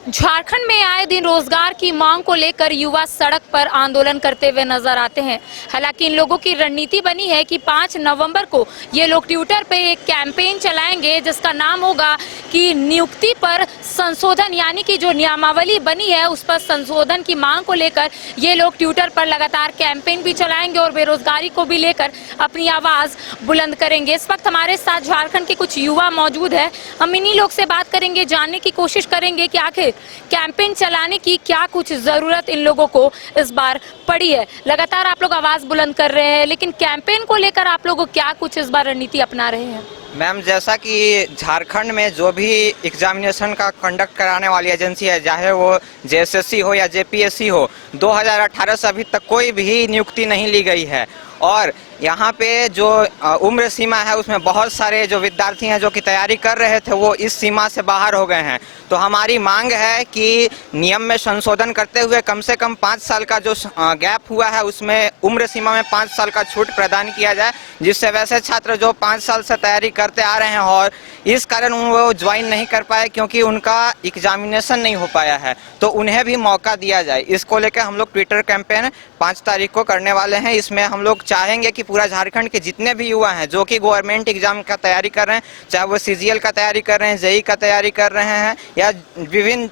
झारखंड में आए दिन रोजगार की मांग को लेकर युवा सड़क पर आंदोलन करते हुए नजर आते हैं। हालांकि इन लोगों की रणनीति बनी है कि 5 नवंबर को ये लोग ट्विटर पे एक कैंपेन चलाएंगे जिसका नाम होगा कि नियुक्ति पर संशोधन, यानी कि जो नियमावली बनी है उस पर संशोधन की मांग को लेकर ये लोग ट्विटर पर लगातार कैंपेन भी चलाएंगे और बेरोजगारी को भी लेकर अपनी आवाज बुलंद करेंगे। इस वक्त हमारे साथ झारखंड के कुछ युवा मौजूद है, हम इन्हीं लोग से बात करेंगे, जानने की कोशिश करेंगे कि आखिर कैंपेन चलाने की क्या कुछ जरूरत इन लोगों को इस बार पड़ी है। लगातार आप लोग आवाज बुलंद कर रहे हैं, लेकिन कैंपेन को लेकर आप लोगों को क्या कुछ इस बार रणनीति अपना रहे हैं? मैम, जैसा कि झारखंड में जो भी एग्जामिनेशन का कंडक्ट कराने वाली एजेंसी है, चाहे वो जेएसएससी हो या जेपीएससी हो, 2018 से अभी तक कोई भी नियुक्ति नहीं ली गई है। और यहाँ पे जो उम्र सीमा है उसमें बहुत सारे जो विद्यार्थी हैं जो कि तैयारी कर रहे थे वो इस सीमा से बाहर हो गए हैं। तो हमारी मांग है कि नियम में संशोधन करते हुए कम से कम 5 साल का जो गैप हुआ है उसमें उम्र सीमा में 5 साल का छूट प्रदान किया जाए, जिससे वैसे छात्र जो 5 साल से तैयारी करते आ रहे हैं और इस कारण वो ज्वाइन नहीं कर पाए क्योंकि उनका एग्जामिनेशन नहीं हो पाया है, तो उन्हें भी मौका दिया जाए। इसको लेकर हम लोग ट्विटर कैंपेन 5 तारीख को करने वाले हैं। इसमें हम लोग चाहेंगे कि पूरा झारखंड के जितने भी युवा हैं जो कि गवर्नमेंट एग्जाम का तैयारी कर रहे हैं, चाहे वो सीजीएल का तैयारी कर रहे हैं, जेई का तैयारी कर रहे हैं या विभिन्न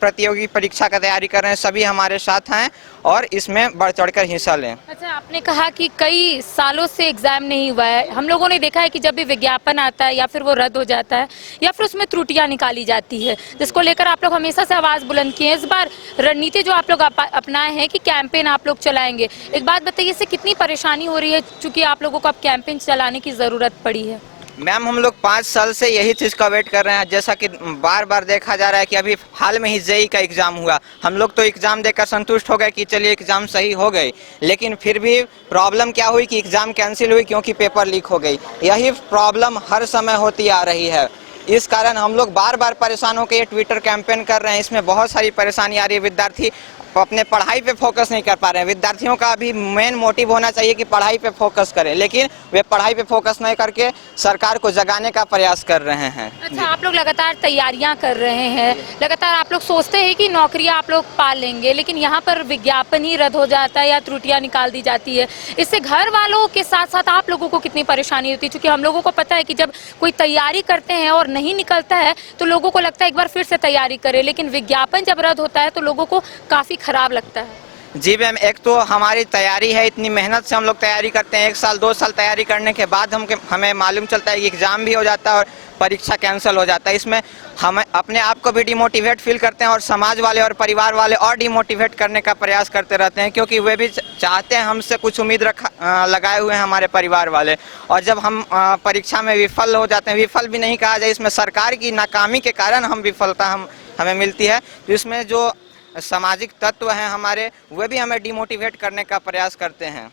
प्रतियोगी परीक्षा का तैयारी कर रहे हैं, सभी हमारे साथ हैं और इसमें बढ़ चढ़कर हिस्सा लें। अच्छा, आपने कहा कि कई सालों से एग्जाम नहीं हुआ है। हम लोगों ने देखा है कि जब भी विज्ञापन आता है या फिर वो रद्द हो जाता है या फिर उसमें त्रुटियां निकाली जाती है, जिसको लेकर आप लोग हमेशा से आवाज बुलंद किए हैं। इस बार रणनीति जो आप लोग अपनाए हैं कि कैंपेन आप लोग चलाएंगे, एक बात बताइए, इससे कितनी परेशानी हो रही है चूंकि आप लोगों को अब कैंपेन चलाने की जरूरत पड़ी है? मैम, हम लोग 5 साल से यही चीज़ का वेट कर रहे हैं। जैसा कि बार बार देखा जा रहा है कि अभी हाल में ही जेई का एग्ज़ाम हुआ, हम लोग तो एग्ज़ाम देकर संतुष्ट हो गए कि चलिए एग्ज़ाम सही हो गई, लेकिन फिर भी प्रॉब्लम क्या हुई कि एग्ज़ाम कैंसिल हुई क्योंकि पेपर लीक हो गई। यही प्रॉब्लम हर समय होती आ रही है। इस कारण हम लोग बार बार परेशान होकर ये ट्विटर कैंपेन कर रहे हैं। इसमें बहुत सारी परेशानी आ रही है। विद्यार्थी अपने पढ़ाई पे फोकस नहीं कर पा रहे हैं। विद्यार्थियों का अभी मेन मोटिव होना चाहिए कि पढ़ाई पे फोकस करें, लेकिन वे पढ़ाई पे फोकस नहीं करके सरकार को जगाने का प्रयास कर रहे हैं। अच्छा, आप लोग लगातार तैयारियां कर रहे हैं, लगातार आप लोग सोचते हैं कि नौकरियां आप लोग पा लेंगे, लेकिन यहाँ पर विज्ञापन ही रद्द हो जाता है या त्रुटियां निकाल दी जाती है। इससे घर वालों के साथ साथ आप लोगों को कितनी परेशानी होती है? क्योंकि हम लोगों को पता है कि जब कोई तैयारी करते हैं और नहीं निकलता है तो लोगों को लगता है एक बार फिर से तैयारी करें, लेकिन विज्ञापन जब रद्द होता है तो लोगों को काफी खराब लगता है। जी मैम, एक तो हमारी तैयारी है, इतनी मेहनत से हम लोग तैयारी करते हैं। 1 साल 2 साल तैयारी करने के बाद हमें मालूम चलता है कि एग्ज़ाम भी हो जाता है और परीक्षा कैंसिल हो जाता है। इसमें हम अपने आप को भी डिमोटिवेट फील करते हैं और समाज वाले और परिवार वाले और डिमोटिवेट करने का प्रयास करते रहते हैं, क्योंकि वे भी चाहते हैं हमसे कुछ उम्मीद लगाए हुए हैं हमारे परिवार वाले। और जब हम परीक्षा में विफल हो जाते हैं, विफल भी नहीं कहा जाए, इसमें सरकार की नाकामी के कारण हमें मिलती है। तो इसमें जो सामाजिक तत्व हैं हमारे, वे भी हमें डिमोटिवेट करने का प्रयास करते हैं।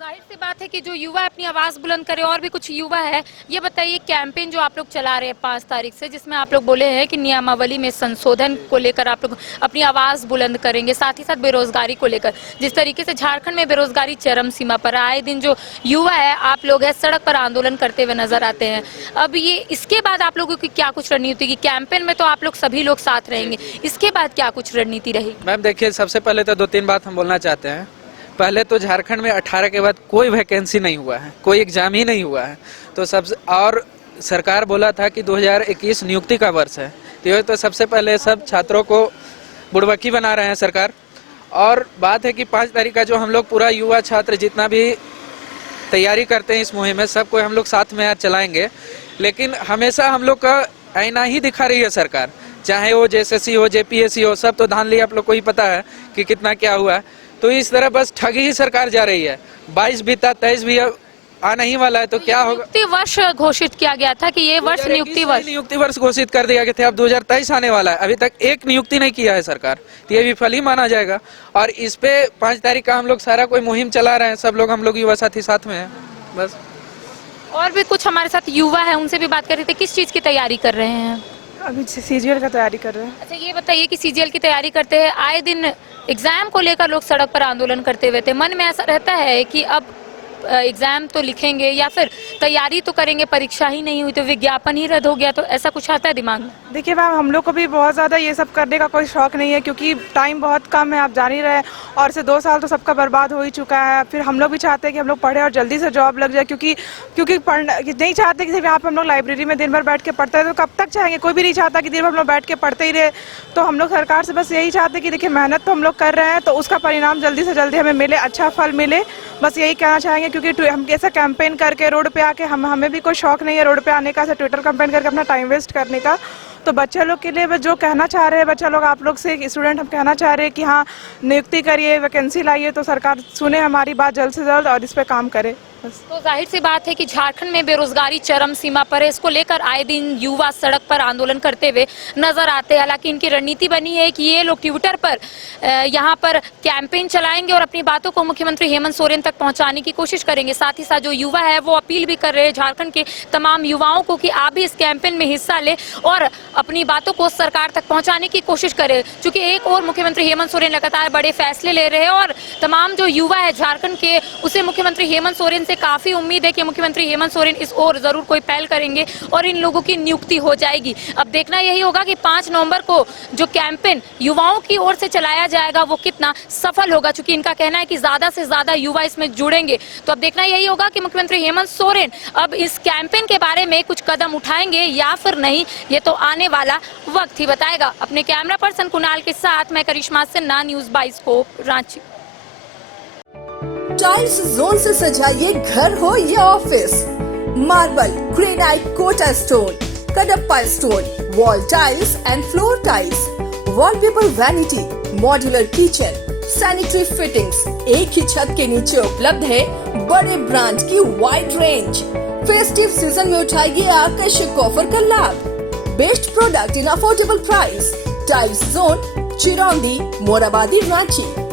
जाहिर सी बात है कि जो युवा अपनी आवाज बुलंद करे, और भी कुछ युवा है, ये बताइए कैंपेन जो आप लोग चला रहे हैं 5 तारीख से, जिसमें आप लोग बोले हैं कि नियमावली में संशोधन को लेकर आप लोग अपनी आवाज बुलंद करेंगे, साथ ही साथ बेरोजगारी को लेकर, जिस तरीके से झारखंड में बेरोजगारी चरम सीमा पर, आए दिन जो युवा है आप लोग है सड़क पर आंदोलन करते हुए नजर आते हैं। अब ये इसके बाद आप लोगों की क्या कुछ रणनीति की? कैंपेन में तो आप लोग सभी लोग साथ रहेंगे, इसके बाद क्या कुछ रणनीति रहेगी? मैम देखिए, सबसे पहले तो 2-3 बात हम बोलना चाहते हैं। पहले तो झारखंड में 18 के बाद कोई वैकेंसी नहीं हुआ है, कोई एग्जाम ही नहीं हुआ है। तो और सरकार बोला था कि 2021 नियुक्ति का वर्ष है, तो ये तो सबसे पहले सब छात्रों को बुड़बकी बना रहे हैं सरकार। और बात है कि 5 तारीख का जो हम लोग पूरा युवा छात्र जितना भी तैयारी करते हैं इस मुहिम में, सबको हम लोग साथ में यार चलाएंगे। लेकिन हमेशा हम लोग का आईना ही दिखा रही है सरकार, चाहे वो जेएसएससी हो, जेपीएससी हो, सब तो धांधली आप लोग को ही पता है कि कितना क्या हुआ है। तो इस तरह बस ठगी ही सरकार जा रही है। 22 बीता, 23 भी आना ही वाला है, तो क्या होगा? नियुक्ति वर्ष घोषित किया गया था कि ये वर्ष नियुक्ति वर्ष घोषित कर दिया गया था। अब 2023 आने वाला है, अभी तक एक नियुक्ति नहीं किया है सरकार, तो ये विफल ही माना जाएगा। और इस पे 5 तारीख का हम लोग सारा कोई मुहिम चला रहे हैं, सब लोग हम लोग युवा साथी साथ में है बस। और भी कुछ हमारे साथ युवा है, उनसे भी बात कर रहे थे। किस चीज की तैयारी कर रहे हैं? अभी सीजीएल का तैयारी कर रहे हैं। अच्छा, ये बताइए कि सीजीएल की तैयारी करते हैं, आए दिन एग्जाम को लेकर लोग सड़क पर आंदोलन करते हुए थे, मन में ऐसा रहता है कि अब एग्जाम तो लिखेंगे या फिर तैयारी तो करेंगे, परीक्षा ही नहीं हुई तो विज्ञापन ही रद्द हो गया, तो ऐसा कुछ आता है दिमाग में? देखिए मैम, हम लोग को भी बहुत ज़्यादा ये सब करने का कोई शौक नहीं है, क्योंकि टाइम बहुत कम है, आप जान ही रहे हैं। और से 2 साल तो सबका बर्बाद हो ही चुका है। फिर हम लोग भी चाहते हैं कि हम लोग पढ़े और जल्दी से जॉब लग जाए, क्योंकि पढ़ना नहीं चाहते कि सिर्फ यहाँ पर हम लोग लाइब्रेरी में दिन भर बैठ के पढ़ते हैं, तो कब तक चाहेंगे? कोई भी नहीं चाहता कि दिन भर हम लोग बैठ के पढ़ते ही रहे। तो हम लोग सरकार से बस यही चाहते हैं कि देखिए, मेहनत तो हम लोग कर रहे हैं, तो उसका परिणाम जल्दी से जल्दी हमें मिले, अच्छा फल मिले, बस यही कहना चाहेंगे। क्योंकि हम ऐसा कैंपेन करके रोड पे आके हमें भी कोई शौक नहीं है रोड पे आने का, ऐसा ट्विटर कैंपेन करके अपना टाइम वेस्ट करने का। तो बच्चे लोग के लिए बस जो कहना चाह रहे हैं बच्चा लोग, आप लोग से स्टूडेंट हम कहना चाह रहे हैं कि हाँ, नियुक्ति करिए, वैकेंसी लाइए, तो सरकार सुने हमारी बात जल्द से जल्द और इस पे काम करे बस। तो जाहिर सी बात है कि झारखंड में बेरोजगारी चरम सीमा पर है। इसको लेकर आए दिन युवा सड़क पर आंदोलन करते हुए नजर आते हैं। हालांकि इनकी रणनीति बनी है कि ये लोग ट्विटर पर यहाँ पर कैंपेन चलाएंगे और अपनी बातों को मुख्यमंत्री हेमंत सोरेन तक पहुंचाने की कोशिश करेंगे। साथ ही साथ जो युवा है वो अपील भी कर रहे हैं झारखंड के तमाम युवाओं को कि आप भी इस कैंपेन में हिस्सा लें और अपनी बातों को सरकार तक पहुंचाने की कोशिश करें। चूंकि एक और मुख्यमंत्री हेमंत सोरेन लगातार बड़े फैसले ले रहे हैं और तमाम जो युवा है झारखंड के, उसे मुख्यमंत्री हेमंत सोरेन से काफी उम्मीद है कि मुख्यमंत्री हेमंत सोरेन इस ओर जरूर कोई पहल करेंगे और इन लोगों की नियुक्ति हो जाएगी। अब देखना यही होगा कि 5 नवंबर को जो कैंपेन युवाओं की ओर से चलाया जाएगा वो कितना सफल होगा। चूंकि इनका कहना है कि ज्यादा से ज्यादा युवा इसमें जुड़ेंगे, तो अब देखना यही होगा कि मुख्यमंत्री हेमंत सोरेन अब इस कैंपेन के बारे में कुछ कदम उठाएंगे या फिर नहीं, ये तो आने वाला वक्त ही बताएगा। अपने कैमरा पर्सन कुणाल के साथ मैं Karishma Sinha, news 22 Ranchi. Tiles zone से सजाइए घर हो या office. Marble, granite, Kota stone, Kadappa stone, wall tiles and floor tiles, wallpaper vanity, modular kitchen, sanitary fittings, एक ही छत के नीचे उपलब्ध है बड़े ब्रांड की वाइड रेंज। फेस्टिव सीजन में उठाइए आकर्षक ऑफर का लाभ। Best product in affordable price. Tiles zone, Chiraundi, Morabadi, Ranchi.